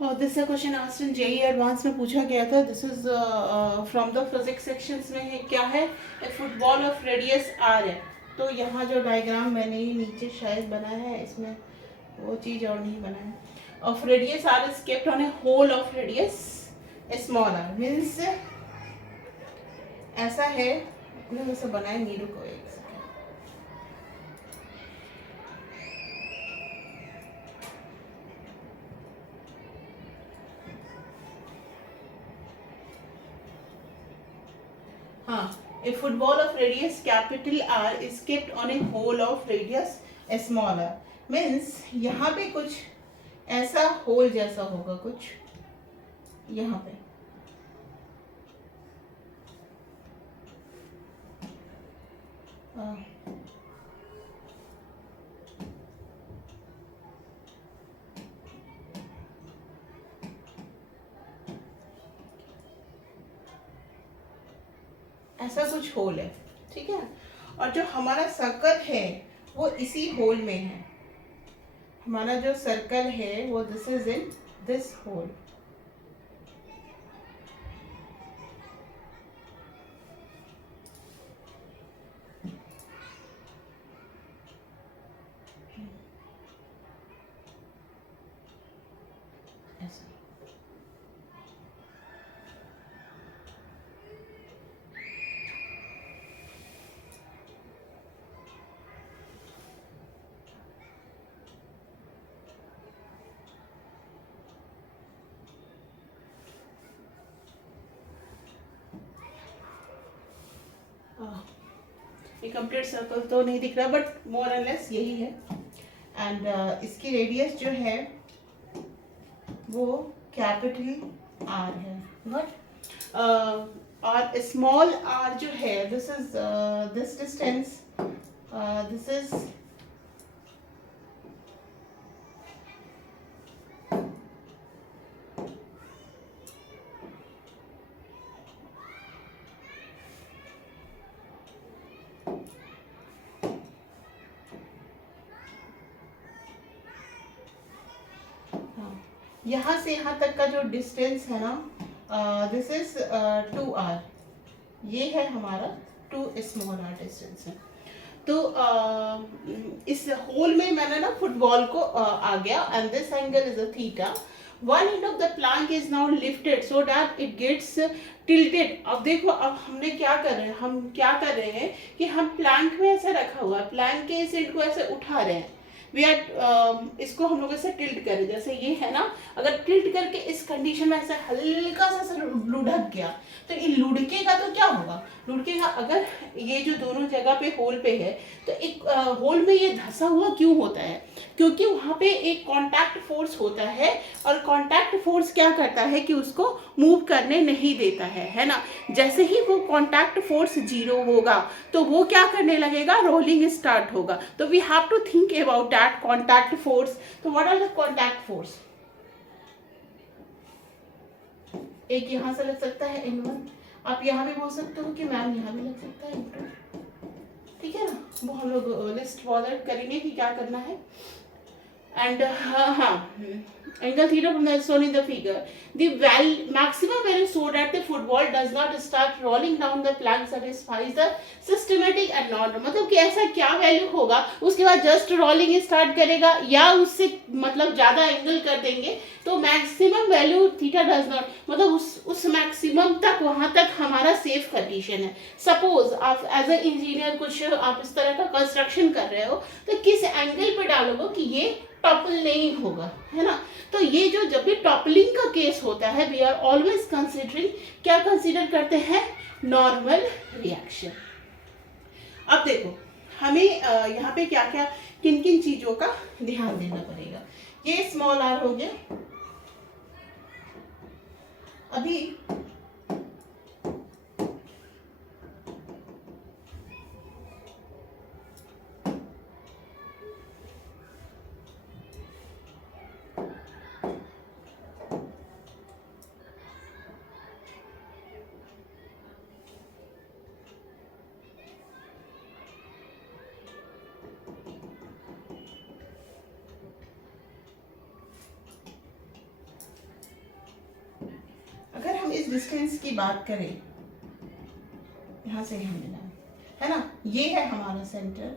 This question asked in JEE advance में पूछा गया था. This is from the physics sections में है. क्या है? A football of radius R है. तो यहाँ जो डायग्राम मैंने ये नीचे शायद बनाया है, इसमें वो चीज़ और नहीं बना है. Of radius R is kept on a hole of radius small r. Means ऐसा है. मैंने वैसे बनाया नीरू को एक second. हाँ, a football of radius capital R is kept on a hole of radius small r. Means यहाँ पे कुछ ऐसा होल जैसा होगा कुछ यहाँ पे. ऐसा कुछ होल है. ठीक है. और जो हमारा सर्कल है वो इसी होल में है. हमारा जो सर्कल है वो this is in this hole. ऐसा. ये कंप्लीट सर्कल तो नहीं दिख रहा बट मोर और लेस यही है. एंड इसकी रेडियस जो है वो कैपिटल आर है. बट और स्मॉल आर जो है this is this distance. This is यहाँ से यहाँ तक का जो डिस्टेंस है ना, दिस इज 2r. ये है हमारा 2 स्मॉल आर डिस्टेंस है. तो इस होल में मैंने ना फुटबॉल को आ गया. And this angle is a theta. One end of the plank is now lifted so that it gets tilted. अब देखो, अब हमने क्या कर रहे हैं, हम क्या कर रहे हैं कि हम प्लैंक में ऐसे रखा हुआ है, प्लैंक के इस एंड को ऐसे उठा रहे हैं. वी आर इसको हम लोग ऐसे टिल्ट करें. जैसे ये है ना, अगर टिल्ट करके इस कंडीशन में ऐसे हल्का सा लुढ़क गया तो ये लुढ़केगा तो क्या होगा? लुढ़केगा. अगर ये जो दोनों जगह पे होल पे है तो एक होल में ये धंसा हुआ क्यों होता है? क्योंकि वहाँ पे एक कांटेक्ट फोर्स होता है और कांटेक्ट फोर्स क्या करता है कि उसको मूव करने नहीं देता है ना. जैसे ही वो कांटेक्ट फोर्स जीरो होगा तो वो क्या करने लगेगा? रोलिंग स्टार्ट होगा. तो we have to think about that contact force. तो what are the contact force? एक यहाँ से लग सकता है N1. आप यहाँ भी बोल सकते हो कि मैम यहाँ भी लग सकता है N2. ठीक है ना. वो हम लोग लिस्ट बॉदर करेंगे कि क्या करना है. And angle theta from the shown in the figure. The maximum value so that the football does not start rolling down the plank satisfies the systematic and normal. मतलब कि ऐसा क्या वैल्यू होगा उसके बाद जस्ट रोलिंग स्टार्ट करेगा या उससे मतलब ज़्यादा एंगल कर देंगे तो maximum value theta does not, मतलब उस मैक्सिमम तक वहाँ तक हमारा सेफ कंडीशन है. सपोज आप एज ए इंजीनियर कुछ आप इस तरह का कंस्ट्रक्शन कर रहे हो तो किस एंगल पे डालोगे कि ये टॉपल नहीं होगा, है ना. तो ये जो जब भी टॉपलिंग का केस होता है वी आर ऑलवेज कंसिडरिंग, क्या कंसीडर करते हैं? Normal reaction. अब देखो हमें यहाँ पे क्या क्या किन किन चीजों का ध्यान देना पड़ेगा. ये स्मॉल आर हो गया. अभी इस डिस्टेंस की बात करें, यहाँ से यहाँ मिला है ना, ये है हमारा सेंटर,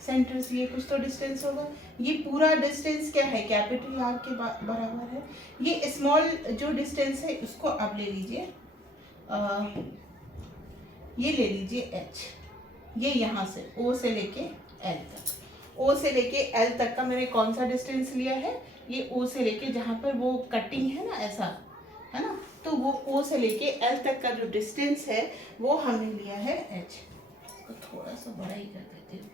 सेंटर से ये कुछ तो डिस्टेंस होगा, ये पूरा डिस्टेंस क्या है, कैपिटल आर के बराबर है। ये स्मॉल जो डिस्टेंस है उसको आप ले लीजिए, ये ले लीजिए h, ये यहाँ से O से लेके L तक, O से लेके L तक का मैंने कौन सा डिस्टेंस लिया है, ये O से लेके जहाँ पर वो कटिंग है ना ऐसा, है ना, तो वो O से लेके L तक का जो डिस्टेंस है वो हमने लिया है h। इसको थोड़ा सा बड़ा ही कर देते हैं।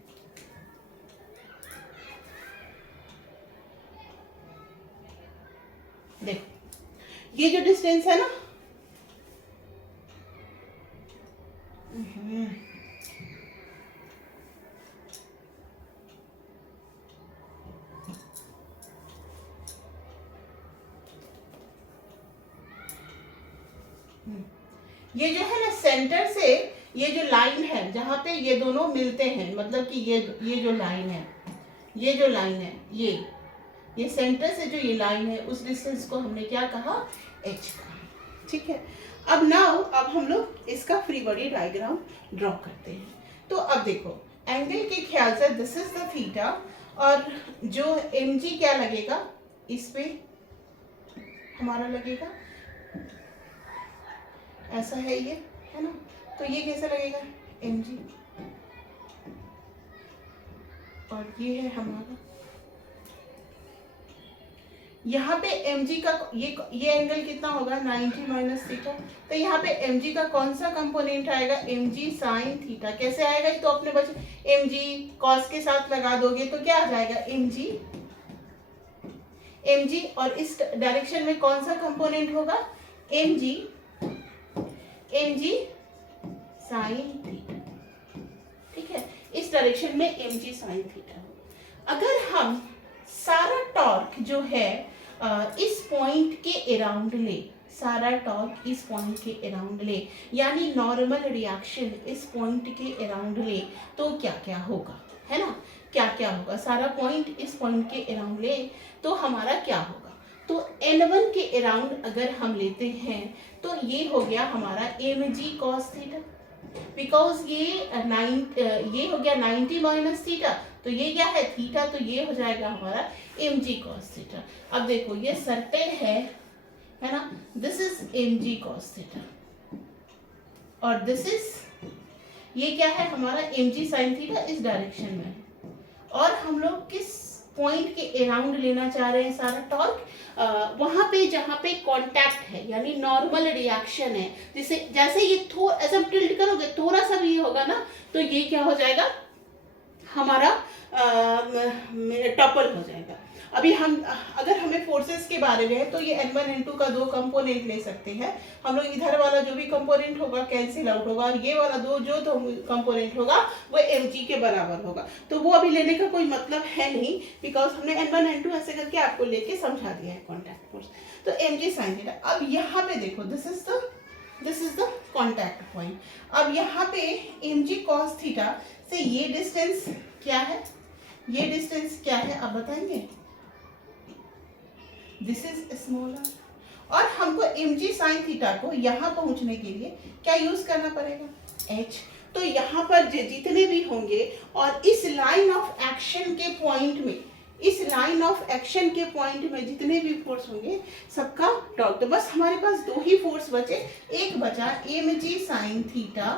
देखो ये जो डिस्टेंस है ना, ये जो है ना सेंटर से ये जो लाइन है जहाँ पे ये दोनों मिलते हैं, मतलब कि ये जो लाइन है, ये जो लाइन है, ये सेंटर से जो ये लाइन है उस डिस्टेंस को हमने क्या कहा, h कहा। ठीक है, अब हम लोग इसका फ्री बॉडी डायग्राम ड्रॉ करते हैं। तो अब देखो एंगल के ख्याल से दिस इज द थीटा, और जो mg क्या लगेगा इस पे हमारा लगेगा, ऐसा है ये, है ना, तो ये कैसा लगेगा mg, और ये है हमारा, यहाँ पे mg का ये एंगल कितना होगा 90 माइनस थीटा, तो यहाँ पे mg का कौन सा कंपोनेंट आएगा, mg साइन थीटा। कैसे आएगा, ये तो अपने बच्चे mg cos के साथ लगा दोगे तो क्या आ जाएगा mg, और इस डायरेक्शन में कौन सा कंपोनेंट होगा mg साइन थीटा। ठीक है, इस डायरेक्शन में mg साइन थीटा। अगर हम सारा टॉर्क जो है इस पॉइंट के अराउंड ले, सारा टॉर्क इस पॉइंट के अराउंड ले, यानी नॉर्मल रिएक्शन इस पॉइंट के अराउंड ले, तो क्या क्या होगा, है ना, क्या क्या होगा, सारा पॉइंट इस पॉइंट के अराउंड ले तो हमारा क्या होगा। तो N1 के अराउंड अगर हम लेते हैं तो ये हो गया हमारा mg cos थीटा, बिकॉज ये हो गया 90 माइनस थीटा, तो ये क्या है थीटा, तो ये हो जाएगा हमारा mg cos थीटा। अब देखो ये सर्कल है ना, this is mg cos theta, और दिस इज ये क्या है हमारा mg sin थीटा इस डायरेक्शन में, और हम लोग किस पॉइंट के अराउंड लेना चाह रहे हैं सारा टॉर्क, वहां पे जहां पे कांटेक्ट है, यानी नॉर्मल रिएक्शन है, जैसे ये ऐसा टिल्ट करोगे थोड़ा सा भी होगा ना, तो ये क्या हो जाएगा हमारा टॉपल हो जाएगा। अभी अगर हमें फोर्सेस के बारे में है तो ये N1 N2 का दो कंपोनेंट ले सकते हैं हम लोग, इधर वाला जो भी कंपोनेंट होगा कैंसिल आउट होगा, और ये वाला जो कंपोनेंट होगा वो mg के बराबर होगा, तो वो अभी लेने का कोई मतलब है नहीं, बिकॉज हमने N1 N2 ऐसे करके आपको लेके समझा दिया है कॉन्टैक्ट फोर्स। तो mg साइन थीटा, अब यहाँ पे देखो this is the contact point. अब यहाँ पे mg cos थीटा से ये डिस्टेंस क्या है, ये डिस्टेंस क्या है आप बताएंगे, दिस इज स्मॉलर, और हमको mg साइन थीटा को यहाँ पहुंचने के लिए क्या यूज करना पड़ेगा h। तो यहाँ पर जितने भी होंगे और इस लाइन ऑफ एक्शन के पॉइंट में, इस लाइन ऑफ एक्शन के पॉइंट में जितने भी फोर्स होंगे सबका टॉर्क, तो बस हमारे पास दो ही फोर्स बचे, एक बचा mg sine theta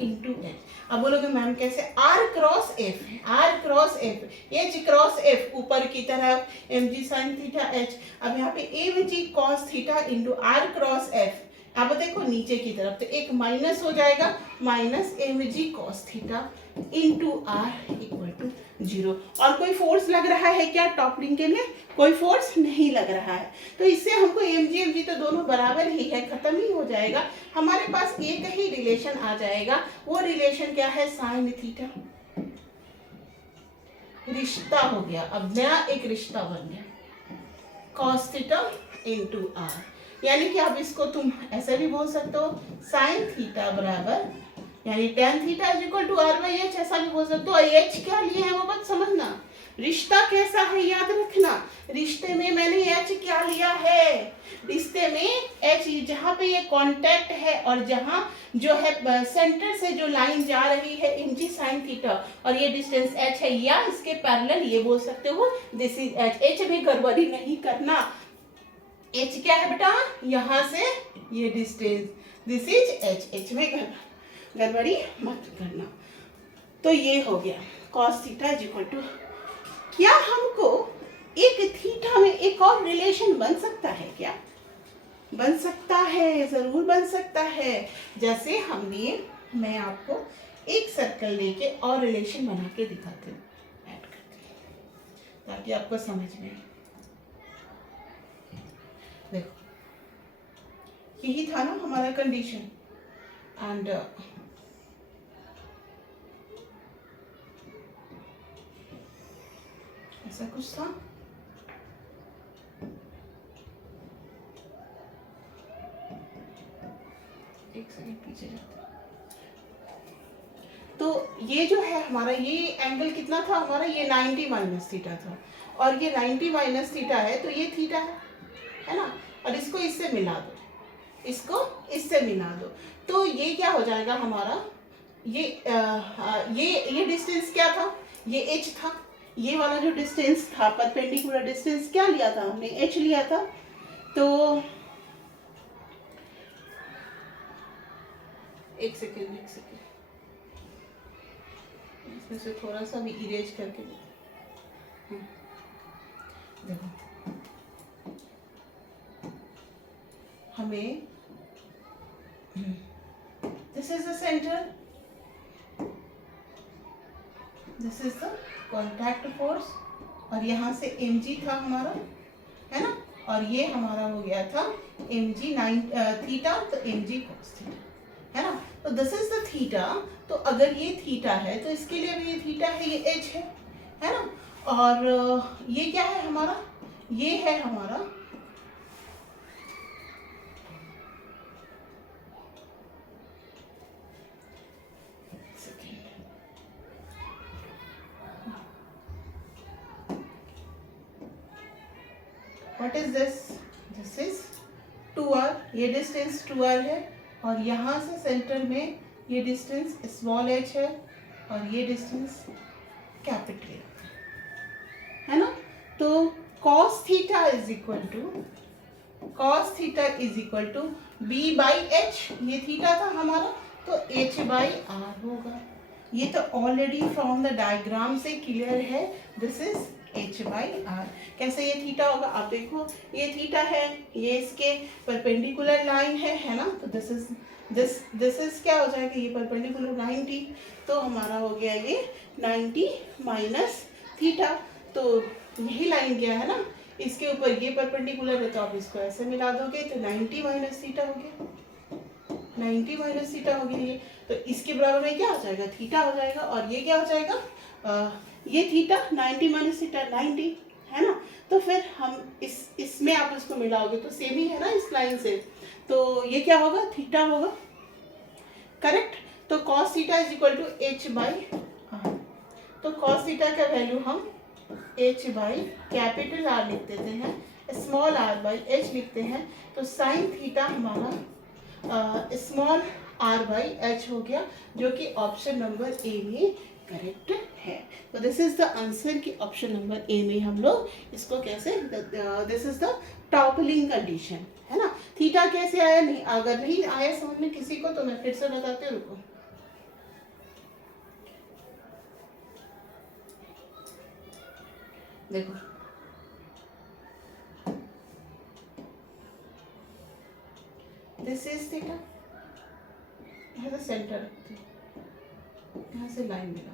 into H. अब बोलोगे मैम कैसे, r क्रॉस एफ है, r cross F, h cross F ऊपर की तरफ mg साइन थीटा h। अब यहाँ पे mg cos theta into r cross F, अब देखो नीचे की तरफ तो एक माइनस हो जाएगा, minus mg cos theta into r equal to 0। और कोई फोर्स लग रहा है क्या टॉपलिंग के लिए, कोई फोर्स नहीं लग रहा है, तो इससे हमको mg तो दोनों बराबर ही है, खत्म ही हो जाएगा, हमारे पास एक ही रिलेशन आ जाएगा, वो रिलेशन क्या है साइन थीटा, रिश्ता हो गया, अब नया एक रिश्ता बन गया cos थीटा इंटू r, यानी कि अब इसको तुम ऐसे भी बोल सकते हो साइन थीटा बराबर यानी tan theta is equal to r by h, ऐसा भी बोल सकते हो। h क्या लिए है वो बात समझना, रिश्ता कैसा है याद रखना, रिश्ते में मैंने h क्या लिया है, रिश्ते में ये जहाँ पे ये कांटेक्ट है और जहाँ जो है सेंटर से जो लाइन जा रही है mg sin थीटा और ये डिस्टेंस h है, या इसके पैरेलल ये बोल सकते हो दिस इज h। h में गड़बड़ी नहीं करना। h क्या है बेटा, यहाँ से ये distance, this is h। h में गड़बड़ी मत करना। तो ये हो गया cos theta is equal to, क्या हमको एक थीटा में एक और रिलेशन बन सकता है क्या? बन सकता है, जरूर बन सकता है। जैसे हमने, मैं आपको एक सर्कल लेके और रिलेशन बना के दिखाती हूँ, ऐड करती हूँ ताकि आपको समझ में आए। देखो यही था ना हमारा कंडीशन, एंड ऐसा कुछ था। एक सेकंड पीछे जाते। तो ये जो है हमारा, ये एंगल कितना था हमारा, ये 90 माइनस थीटा था, और ये 90 माइनस थीटा है, तो ये थीटा है ना। और इसको इससे मिला दो, इसको इससे मिला दो, तो ये क्या हो जाएगा हमारा, ये डिस्टेंस क्या था, ये h था। ये वाला जो डिस्टेंस था, परपेंडिकुलर डिस्टेंस क्या लिया था हमने, h लिया था। तो एक सेकेंड इसमें से थोड़ा सा भी इरेज करके देखो, हमें this is the centre, this is the contact force, और यहाँ से mg था हमारा, है ना, और ये हमारा हो गया था mg 9 थीटा, तो mg cos थीटा, है ना। तो दिस इज द थीटा। तो अगर ये थीटा है तो इसके लिए भी ये थीटा है, ये h है ना। और ये क्या है हमारा, ये है हमारा what is this, this is 2r, ये डिस्टेंस 2r है, और यहाँ से सेंटर में ये डिस्टेंस स्मॉल h है, और ये डिस्टेंस कैपिटल है ना। तो cos theta is equal to b by h, ये थीटा था हमारा, तो h बाई r होगा। ये तो ऑलरेडी फ्रॉम द डायग्राम से क्लियर है, this is h by r। कैसे ये थीटा होगा, आप देखो ये थीटा है, ये इसके परपेंडिकुलर लाइन है ना। तो दिस इज क्या हो जाएगा, ये परपेंडिकुलर 90, तो हमारा हो गया ये 90 माइनस थीटा। तो यही लाइन क्या है ना, इसके ऊपर ये परपेंडिकुलर है, तो आप इसको ऐसे मिला दोगे, तो 90 माइनस थीटा हो गया, 90 माइनस थीटा हो गया ये। तो इसके बराबर में क्या हो जाएगा, थीटा हो जाएगा, और ये क्या हो जाएगा, ये थीटा 90 माइनस थीटा 90, है ना। तो फिर हम इसमें आप इसको मिलाओगे तो सेम ही है ना इस लाइन से, तो ये क्या होगा, थीटा होगा, करेक्ट। तो cos theta is equal to h by r। तो cos थीटा का वैल्यू हम h बाई कैपिटल R लिख देते हैं, स्मॉल r बाई h लिखते हैं, तो साइन थीटा हमारा स्मॉल r बाई h हो गया, जो कि ऑप्शन नंबर ए में करेक्ट है। तो दिस इज द आंसर कि ऑप्शन नंबर ए में हम लोग इसको कैसे, this is the toppling condition, है ना। थीटा कैसे आया, नहीं अगर नहीं आया समझ में किसी को, तो मैं फिर से बताती हूँ, रुको। देखो दिस इज थीटा, यहाँ से सेंटर, यहाँ से लाइन मिला,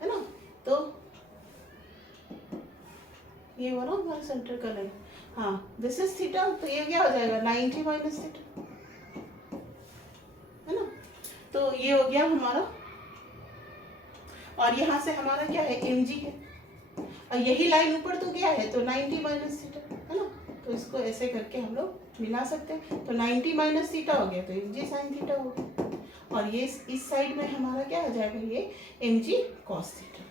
है ना। तो ये वो ना हमारा सेंटर का लाइन, हाँ दिस इज थीटा, तो ये क्या हो जाएगा 90 माइनस थीटा, है ना। तो ये हो गया हमारा, और यहाँ से हमारा क्या है, mg है, और यही लाइन ऊपर तो गया है, तो 90 माइनस थीटा, है ना। तो इसको ऐसे करके हम लोग मिला सकते हैं, तो 90 माइनस थीटा हो गया, तो mg साइन थीटा हो गया, और ये इस साइड में हमारा क्या हो जाएगा, ये mg cos theta.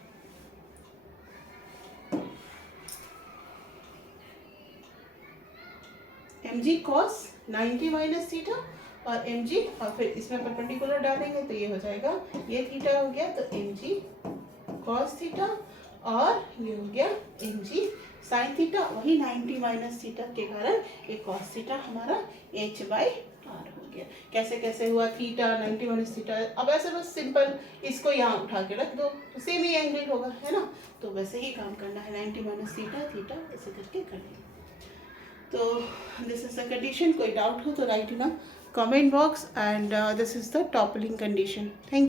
mg cos 90 minus theta और mg, और फिर इसमें परपेंडिकुलर डालेंगे तो ये हो जाएगा, ये थीटा हो गया तो mg cos थीटा, और ये हो गया mg sin थीटा, वही 90 माइनस थीटा के कारण ये cos थीटा हमारा h/r हो गया। कैसे कैसे हुआ, थीटा 90 माइनस थीटा, अब ऐसे बस सिंपल इसको यहाँ उठा के रख दो तो सेम ही एंगल होगा, है ना। तो वैसे ही काम करना है, 90 माइनस थीटा थीटा ऐसे करके कर लेंगे। तो दिस इज द कंडीशन। कोई डाउट हो तो right in comment box, and this is the toppling condition. Thank